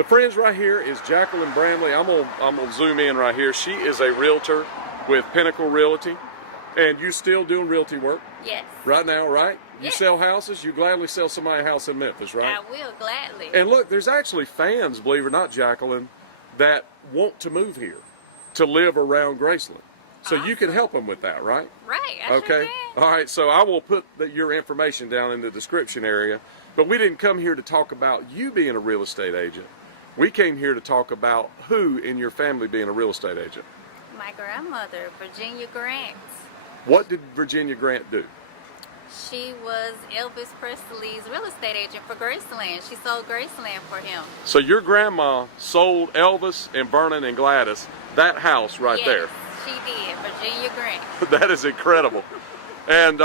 So friends, right here is Jacquelyn Bramley. I'm gonna zoom in right here. She is a realtor with Pinnacle Realty. And you still doing realty work? Yes. Right now, right? You Yes. sell houses? You gladly sell somebody a house in Memphis, right? I will gladly. And look, there's actually fans, believe it or not, Jacquelyn, that want to move here to live around Graceland. So you can help them with that, right? Right, I Okay. sure can. All right, so I will put your information down in the description area. But we didn't come here to talk about you being a real estate agent. We came here to talk about who in your family being a real estate agent. My grandmother, Virginia Grant. What did Virginia Grant do? She was Elvis Presley's real estate agent for Graceland. She sold Graceland for him. So your grandma sold Elvis and Vernon and Gladys that house right there. Yes, she did. Virginia Grant. That is incredible. And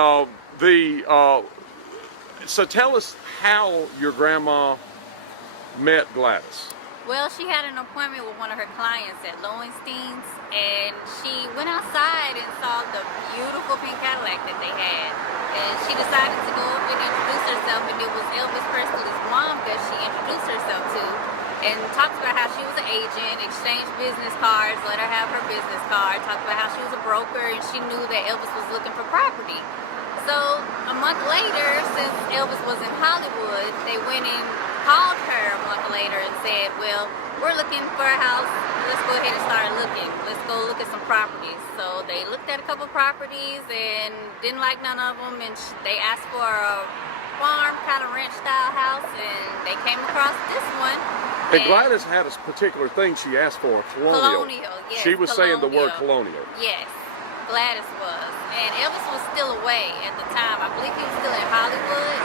so tell us how your grandma met Gladys. Well, she had an appointment with one of her clients at Lowenstein's, and she went outside and saw the beautiful pink Cadillac that they had. And she decided to go up and introduce herself, and it was Elvis Presley's mom that she introduced herself to, and talked about how she was an agent, exchanged business cards, let her have her business card, talked about how she was a broker, and she knew that Elvis was looking for property. So a month later, since Elvis was in Hollywood, they went and called her a month later and said, well, we're looking for a house. Let's go ahead and start looking. Let's go look at some properties. So they looked at a couple properties and didn't like none of them, and they asked for a farm kind of ranch style house, and they came across this one. And Gladys had a particular thing she asked for, a colonial. Yes. She was saying the word colonial. Yes, Gladys was. And Elvis was still away at the time. I believe he was still in Hollywood.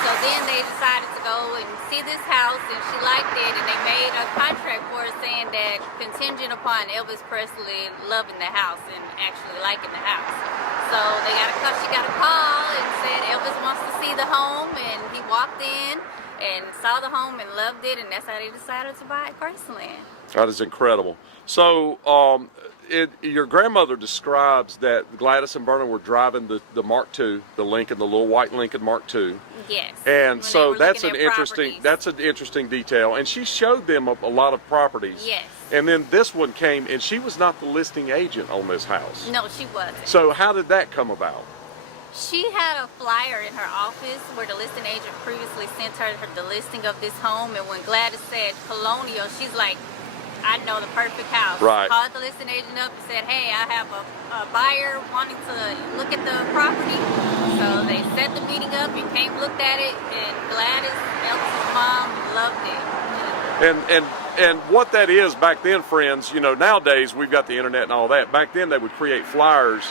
So then they decided to go and see this house, and she liked it, and they made a contract for her saying that contingent upon Elvis Presley loving the house and actually liking the house. So she got a call and said Elvis wants to see the home, and he walked in and saw the home and loved it, and that's how they decided to buy Graceland. That is incredible. So your grandmother describes that Gladys and Vernon were driving the Mark II, the Lincoln, the little white Lincoln Mark II. Yes. And so that's an interesting interesting detail. And she showed them a lot of properties. Yes. And then this one came, and she was not the listing agent on this house. No, she wasn't. So how did that come about? She had a flyer in her office where the listing agent previously sent her the listing of this home, and when Gladys said colonial, she's like, I know the perfect house. Right. Called the listing agent up and said, hey, I have a buyer wanting to look at the property. So they set the meeting up and came, looked at it, and Gladys, Elvis's mom, loved it. And what that is back then, friends, you know, nowadays we've got the internet and all that. Back then they would create flyers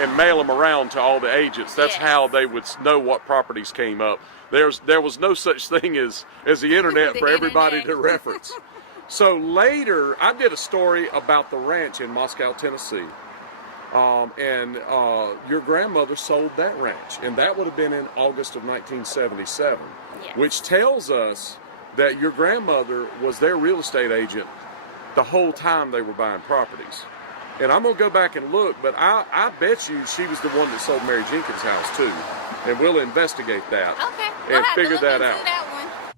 and mail them around to all the agents. That's how they would know what properties came up. There was no such thing as the internet for everybody to reference. So later, I did a story about the ranch in Moscow, Tennessee. And your grandmother sold that ranch, and that would have been in August of 1977, which tells us that your grandmother was their real estate agent the whole time they were buying properties. And I'm going to go back and look, but I bet you she was the one that sold Mary Jenkins' house too, and we'll investigate that and figure that out.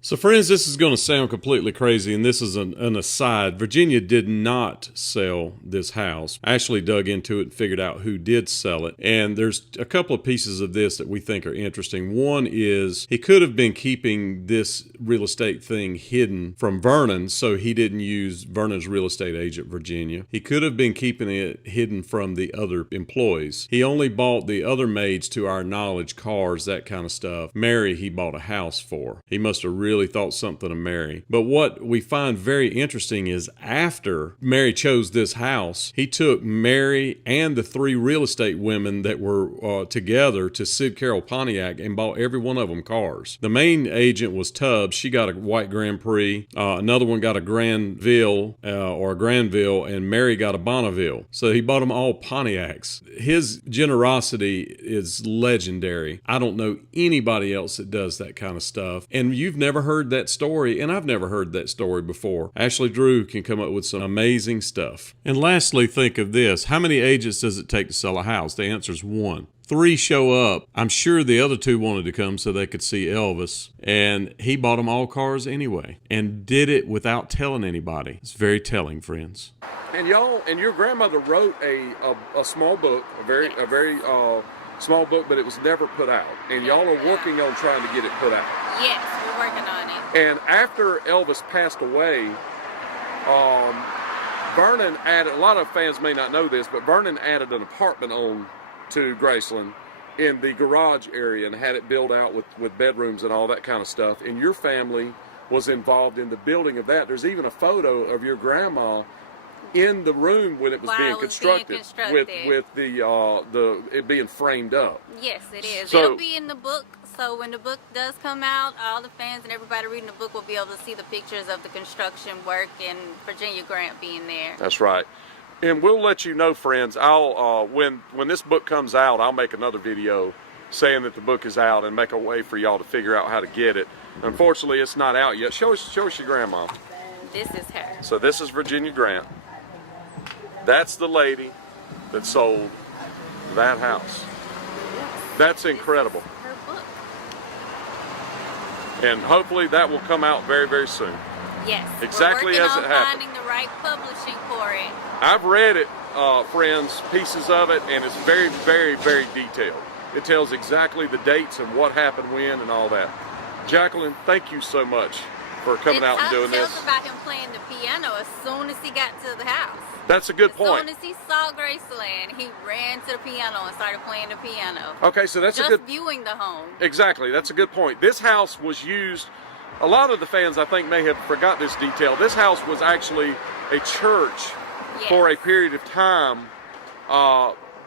So friends, this is going to sound completely crazy, and this is an aside. Virginia did not sell this house. I actually dug into it and figured out who did sell it. And there's a couple of pieces of this that we think are interesting. One is he could have been keeping this real estate thing hidden from Vernon, so he didn't use Vernon's real estate agent, Virginia. He could have been keeping it hidden from the other employees. He only bought the other maids, to our knowledge, cars, that kind of stuff. Mary, he bought a house for. He must have really thought something of Mary. But what we find very interesting is after Mary chose this house, he took Mary and the three real estate women that were together to Sid Carroll Pontiac and bought every one of them cars. The main agent was Tubbs. She got a white Grand Prix. Another one got a Granville or a Granville, and Mary got a Bonneville. So he bought them all Pontiacs. His generosity is legendary. I don't know anybody else that does that kind of stuff. And you've never heard that story, and I've never heard that story before. Ashley Drew can come up with some amazing stuff. And lastly, think of this. How many agents does it take to sell a house? The answer is one. 3 show up. I'm sure the other 2 wanted to come so they could see Elvis. And he bought them all cars anyway and did it without telling anybody. It's very telling, friends. And y'all, and your grandmother wrote a small book, a very small book, but it was never put out. And y'all are working on trying to get it put out. Yes, we're working on it. And after Elvis passed away, Vernon added, a lot of fans may not know this, but Vernon added an apartment on to Graceland in the garage area and had it built out with bedrooms and all that kind of stuff. And your family was involved in the building of that. There's even a photo of your grandma in the room when it was being constructed, with the it being framed up. Yes, it is. So, it'll be in the book. So when the book does come out, all the fans and everybody reading the book will be able to see the pictures of the construction work and Virginia Grant being there. That's right. And we'll let you know, friends. I'll when this book comes out, I'll make another video saying that the book is out and make a way for y'all to figure out how to get it. Unfortunately, it's not out yet. Show us your grandma. This is her. So this is Virginia Grant. That's the lady that sold that house. That's incredible. Her book. And hopefully that will come out very, very soon. Yes. Exactly we're as it on happened. finding the right publishing for it. I've read it, friends, pieces of it, and it's very, very, very detailed. It tells exactly the dates and what happened when and all that. Jacquelyn, thank you so much for coming out and doing this. It tells about him playing the piano as soon as he got to the house. That's a good point. As soon as he saw Graceland, he ran to the piano and started playing the piano. Okay, so that's just a good... viewing the home. Exactly, that's a good point. This house was used... A lot of the fans, I think, may have forgot this detail. This house was actually a church for a period of time.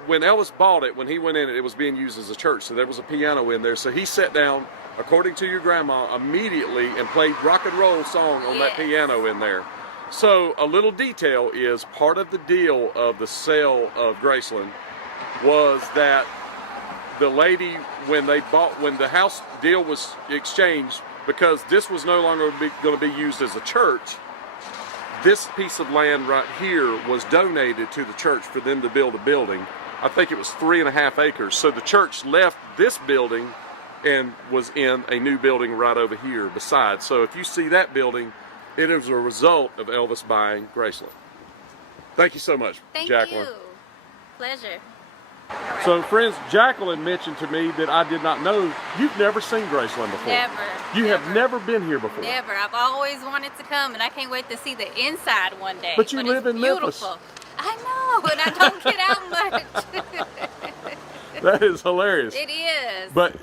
When Elvis bought it, when he went in it, it was being used as a church. So there was a piano in there. So he sat down, according to your grandma, immediately and played rock and roll song on that piano in there. So a little detail is part of the deal of the sale of Graceland was that the lady, when the house deal was exchanged, because this was no longer going to be used as a church, this piece of land right here was donated to the church for them to build a building. I think it was 3.5 acres. So the church left this building and was in a new building right over here beside. So if you see that building, it is a result of Elvis buying Graceland. Thank you so much, Jacquelyn. Thank you. Pleasure. So, friends, Jacquelyn mentioned to me that I did not know you've never seen Graceland before. Never. You have never been here before. Never. I've always wanted to come, and I can't wait to see the inside one day. But you live in Memphis. I know, and I don't get out much. That is hilarious. It is. But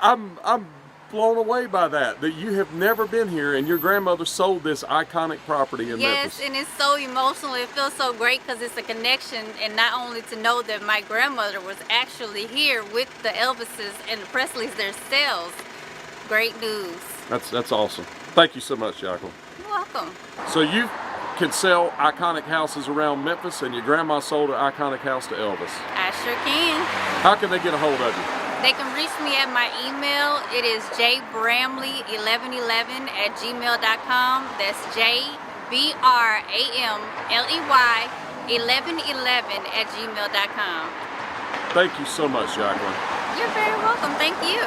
I'm blown away by that you have never been here, and your grandmother sold this iconic property in Memphis. Yes, and it's so emotional. It feels so great because it's a connection, and not only to know that my grandmother was actually here with the Elvises and the Presleys themselves. Great news. That's awesome. Thank you so much, Jacquelyn. You're welcome. So you can sell iconic houses around Memphis, and your grandma sold an iconic house to Elvis. I sure can. How can they get a hold of you? They can reach me at my email. It is jbramley1111@gmail.com. That's jbramley1111@gmail.com. Thank you so much, Jacquelyn. You're very welcome. Thank you.